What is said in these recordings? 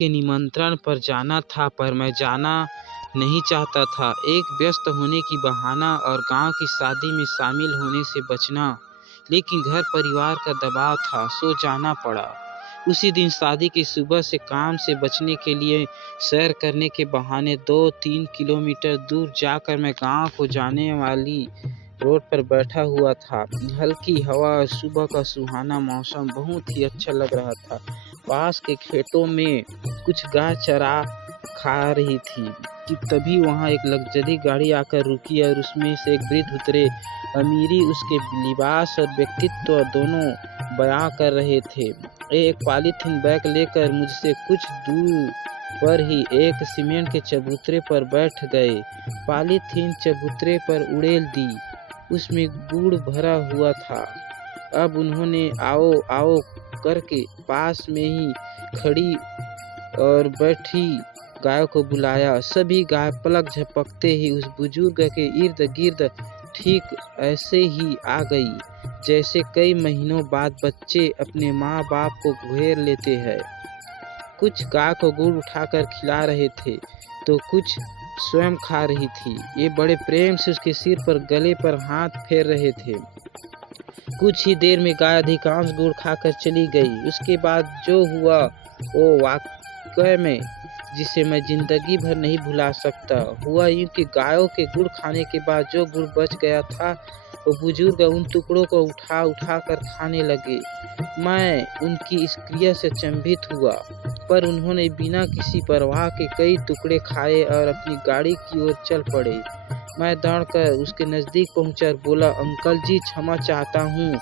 के निमंत्रण पर जाना था, पर मैं जाना नहीं चाहता था। एक व्यस्त होने की बहाना और गांव की शादी में शामिल होने से बचना, लेकिन घर परिवार का दबाव था, सो जाना पड़ा। उसी दिन शादी की सुबह से काम से बचने के लिए सैर करने के बहाने 2-3 किलोमीटर दूर जाकर मैं गांव को जाने वाली रोड पर बैठा हुआ था। हल्की हवा और सुबह का सुहाना मौसम बहुत ही अच्छा लग रहा था। पास के खेतों में कुछ गाय चरा खा रही थी कि तभी वहां एक लग्जरी गाड़ी आकर रुकी और उसमें से एक वृद्ध उतरे। अमीरी, उसके लिबास और व्यक्तित्व दोनों बयां कर रहे थे। एक पॉलीथीन बैग लेकर मुझसे कुछ दूर पर ही एक सीमेंट के चबूतरे पर बैठ गए। पॉलीथीन चबूतरे पर उड़ेल दी, उसमें गुड़ भरा हुआ था। अब उन्होंने आओ आओ करके पास में ही खड़ी और बैठी गाय को बुलाया। सभी गाय पलक झपकते ही उस बुजुर्ग के इर्द गिर्द ठीक ऐसे ही आ गई जैसे कई महीनों बाद बच्चे अपने माँ बाप को घेर लेते हैं। कुछ गाय को गुड़ उठाकर खिला रहे थे तो कुछ स्वयं खा रही थी। ये बड़े प्रेम से उसके सिर पर, गले पर हाथ फेर रहे थे। कुछ ही देर में गाय अधिकांश गुड़ खाकर चली गई। उसके बाद जो हुआ वो वाकई में जिसे मैं जिंदगी भर नहीं भुला सकता। हुआ यूं कि गायों के गुड़ खाने के बाद जो गुड़ बच गया था वो बुजुर्ग उन टुकड़ों को उठा उठा कर खाने लगे। मैं उनकी इस क्रिया से अचंभित हुआ, पर उन्होंने बिना किसी परवाह के कई टुकड़े खाए और अपनी गाड़ी की ओर चल पड़े। मैं दौड़कर उसके नज़दीक पहुंचा और बोला, अंकल जी क्षमा चाहता हूं,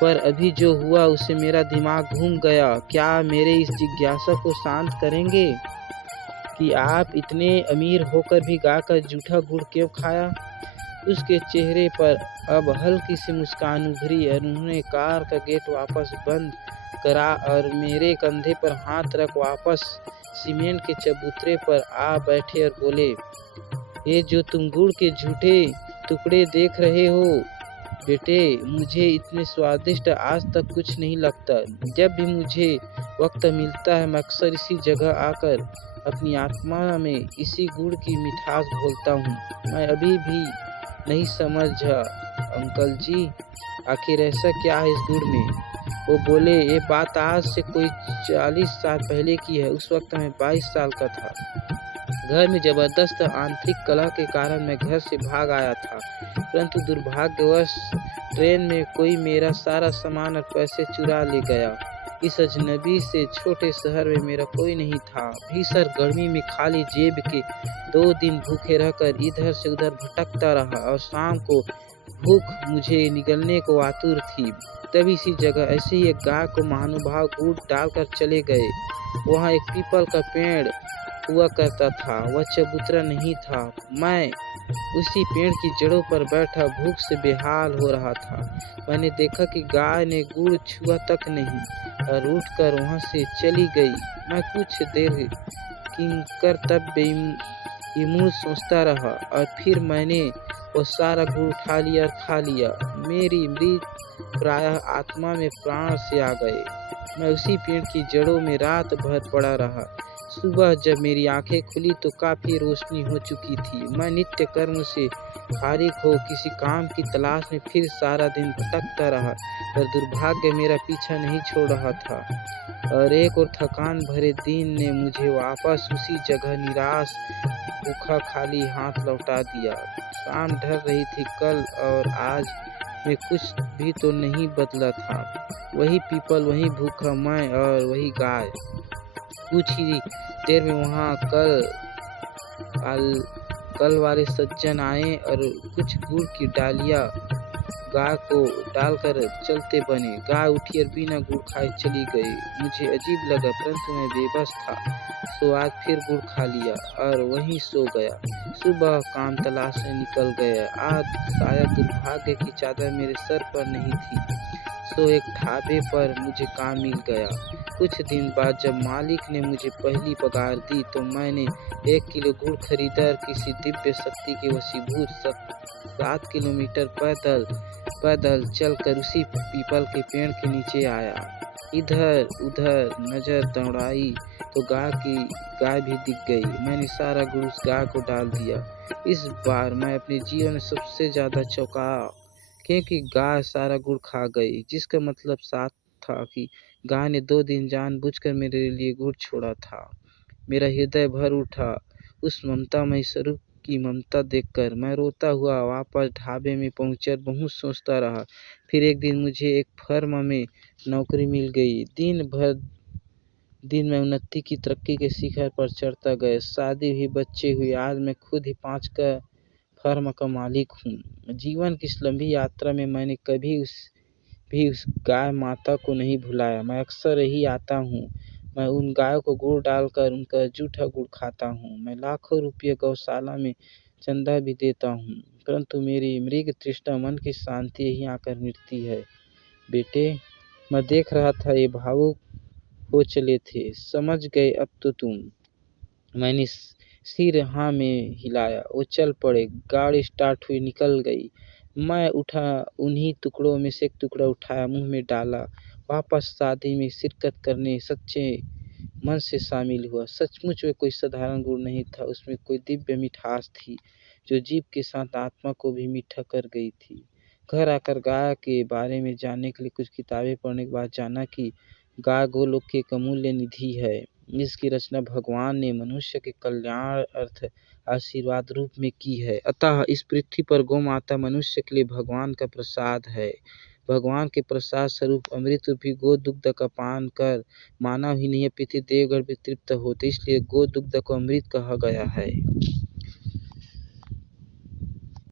पर अभी जो हुआ उससे मेरा दिमाग घूम गया। क्या मेरे इस जिज्ञासा को शांत करेंगे कि आप इतने अमीर होकर भी गाय का जूठा गुड़ क्यों खाया? उसके चेहरे पर अब हल्की सी मुस्कान उभरी और उन्होंने कार का गेट वापस बंद करा और मेरे कंधे पर हाथ रख वापस सीमेंट के चबूतरे पर आ बैठे और बोले, ये जो तुम गुड़ के झूठे टुकड़े देख रहे हो बेटे, मुझे इतने स्वादिष्ट आज तक कुछ नहीं लगता। जब भी मुझे वक्त मिलता है मैं अक्सर इसी जगह आकर अपनी आत्मा में इसी गुड़ की मिठास घोलता हूँ। मैं अभी भी नहीं समझा अंकल जी, आखिर ऐसा क्या है इस गुड़ में? वो बोले, ये बात आज से कोई 40 साल पहले की है। उस वक्त मैं 22 साल का था। घर में जबरदस्त आंतरिक कलह के कारण मैं घर से भाग आया था, परंतु दुर्भाग्यवश ट्रेन में कोई मेरा सारा सामान और पैसे चुरा ले गया। इस अजनबी से छोटे शहर में मेरा कोई नहीं था। भीषण गर्मी में खाली जेब के 2 दिन भूखे रहकर इधर से उधर भटकता रहा और शाम को भूख मुझे निगलने को आतुर थी। तभी इसी जगह ऐसे ही एक गाय को महानुभाव गुड़ डालकर चले गए। वहाँ एक पीपल का पेड़ हुआ करता था, वह चबूतरा नहीं था। मैं उसी पेड़ की जड़ों पर बैठा भूख से बेहाल हो रहा था। मैंने देखा कि गाय ने गुड़ छुआ तक नहीं और उठकर वहां से चली गई। मैं कुछ देर किंकर तब बेइमानी सोचता रहा और फिर मैंने वो सारा गुड़ उठा लिया और खा लिया। मेरी मृत प्रायः आत्मा में प्राण से आ गए। मैं उसी पेड़ की जड़ों में रात भर पड़ा रहा। सुबह जब मेरी आंखें खुली तो काफ़ी रोशनी हो चुकी थी। मैं नित्य कर्म से फारिग हो किसी काम की तलाश में फिर सारा दिन भटकता रहा, पर दुर्भाग्य मेरा पीछा नहीं छोड़ रहा था और एक और थकान भरे दिन ने मुझे वापस उसी जगह निराश, भूखा, खाली हाथ लौटा दिया। शाम ढल रही थी। कल और आज में कुछ भी तो नहीं बदला था। वही पीपल, वही भूखा मैं और वही गाय। कुछ ही देर में वहाँ कल वाले सज्जन आए और कुछ गुड़ की डालियाँ गाय को डालकर चलते बने। गाय उठी और बिना गुड़ खाए चली गई। मुझे अजीब लगा, परंतु मैं बेबस था, सो आज फिर गुड़ खा लिया और वहीं सो गया। सुबह काम तलाशने निकल गया। आज शायद दुर्भाग्य की चादर मेरे सर पर नहीं थी, सो एक ढाबे पर मुझे काम मिल गया। कुछ दिन बाद जब मालिक ने मुझे पहली पगार दी तो मैंने 1 किलो गुड़ खरीदा और किसी दिव्य शक्ति के वशीभूत 7 किलोमीटर पैदल चलकर उसी पीपल के पेड़ के नीचे आया। इधर उधर नजर दौड़ाई तो गाय भी दिख गई। मैंने सारा गुड़ उस गाय को डाल दिया। इस बार मैं अपने जीवन में सबसे ज़्यादा चौंका, क्योंकि गाय सारा गुड़ खा गई, जिसका मतलब साफ था कि गाय ने 2 दिन जानबूझकर मेरे लिए गुड़ छोड़ा था। मेरा हृदय भर उठा उस ममतामयी स्वरूप की ममता देखकर। मैं रोता हुआ वापस ढाबे में पहुंचा, बहुत सोचता रहा। फिर एक दिन मुझे एक फर्म में नौकरी मिल गई। दिन में उन्नति की तरक्की के शिखर पर चढ़ता गया। शादी हुई, बच्चे हुए, आज मैं खुद ही 5 का फर्म का मालिक हूँ। जीवन की इस लंबी यात्रा में मैंने कभी उस गाय माता को नहीं भुलाया। मैं अक्सर यही आता हूँ। मैं उन गायों को गुड़ डालकर उनका जूठा गुड़ खाता हूँ। मैं लाखों रुपये गौशाला में चंदा भी देता हूँ, परंतु मेरी मृग तृष्णा, मन की शांति यहीं आकर मिटती है। बेटे, मैं देख रहा था ये भावुक हो चले थे। समझ गए अब तो तुम? मैंने सिर हाँ में हिलाया। वो चल पड़े। गाड़ी स्टार्ट हुई, निकल गई। मैं उठा, उन्हीं टुकड़ों में से एक टुकड़ा उठाया, मुंह में डाला। वापस शादी में शिरकत करने सच्चे मन से शामिल हुआ। सचमुच में कोई साधारण गुण नहीं था, उसमें कोई दिव्य मिठास थी, जो जीभ के साथ आत्मा को भी मीठा कर गई थी। घर आकर गाय के बारे में जानने के लिए कुछ किताबें पढ़ने के बाद जाना कि गाय गोलोक की एक अमूल्य निधि है। इसकी रचना भगवान ने मनुष्य के कल्याण अर्थ आशीर्वाद रूप में की है। अतः इस पृथ्वी पर गौ माता मनुष्य के लिए भगवान का प्रसाद है। भगवान के प्रसाद स्वरूप अमृत रूपी गो दुग्ध का पान कर मानव ही नहीं अपितु देवगण भी तृप्त होते, इसलिए गो दुग्ध को अमृत कहा गया है।